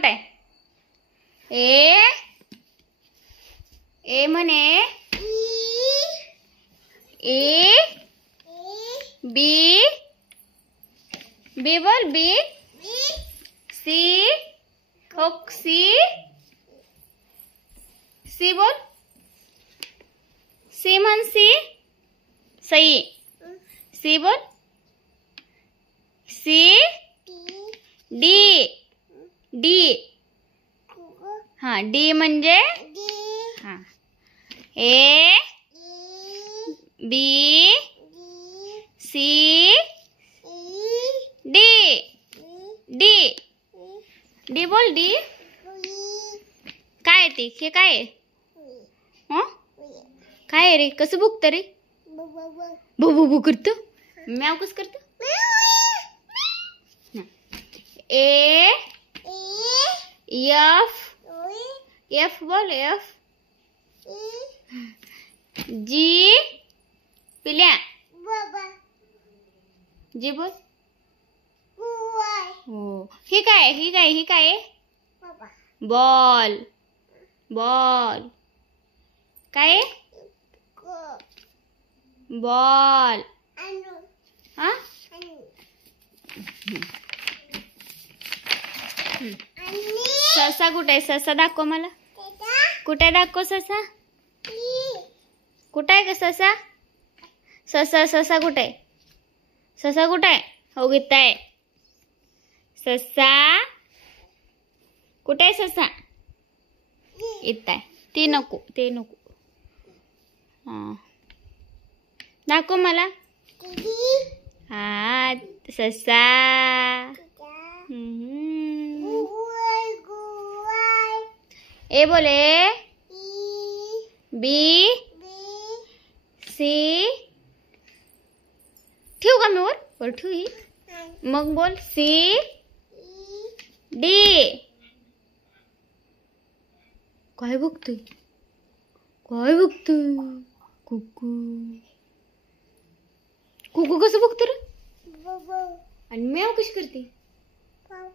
कुठे आहे? ए म्हणे. ए बी बी बोल. बी. सी सी सी बोल. सी म्हण. सी सही. सी बोल. C D D. हा डी म्हणजे हा. A B C D D D बोल. डी काय ते? हे काय आहे? काय आहे रे? कसं भुकतं रे? भू भू भू करतो. म्याव कसं करतो? ए एफ एफ बोल. एफ जी पिल्या. जी बोल. हो. ही काय? ही काय? ही काय? Ball ball. काय? बॉल. हा. ससा कुठे आहे? ससा दाखव मला. कुठे दाखव ससा? कुठे आहे का ससा? ससा ससा कुठे आहे? ससा कुठे आहे? हो घेत आहे. ससा कुठे आहे? ससा येत आहे. ते नको. ते नको. हा दाखव मला. हा ससा. ए बोले. B C. ठेवू का मी वर ठेवू ही? मग बोल. C D. काय बघतोय? काय बघतोय? कुकू. कुकू कसं बघतो रे? आणि म्याव कशी करते? म्याव.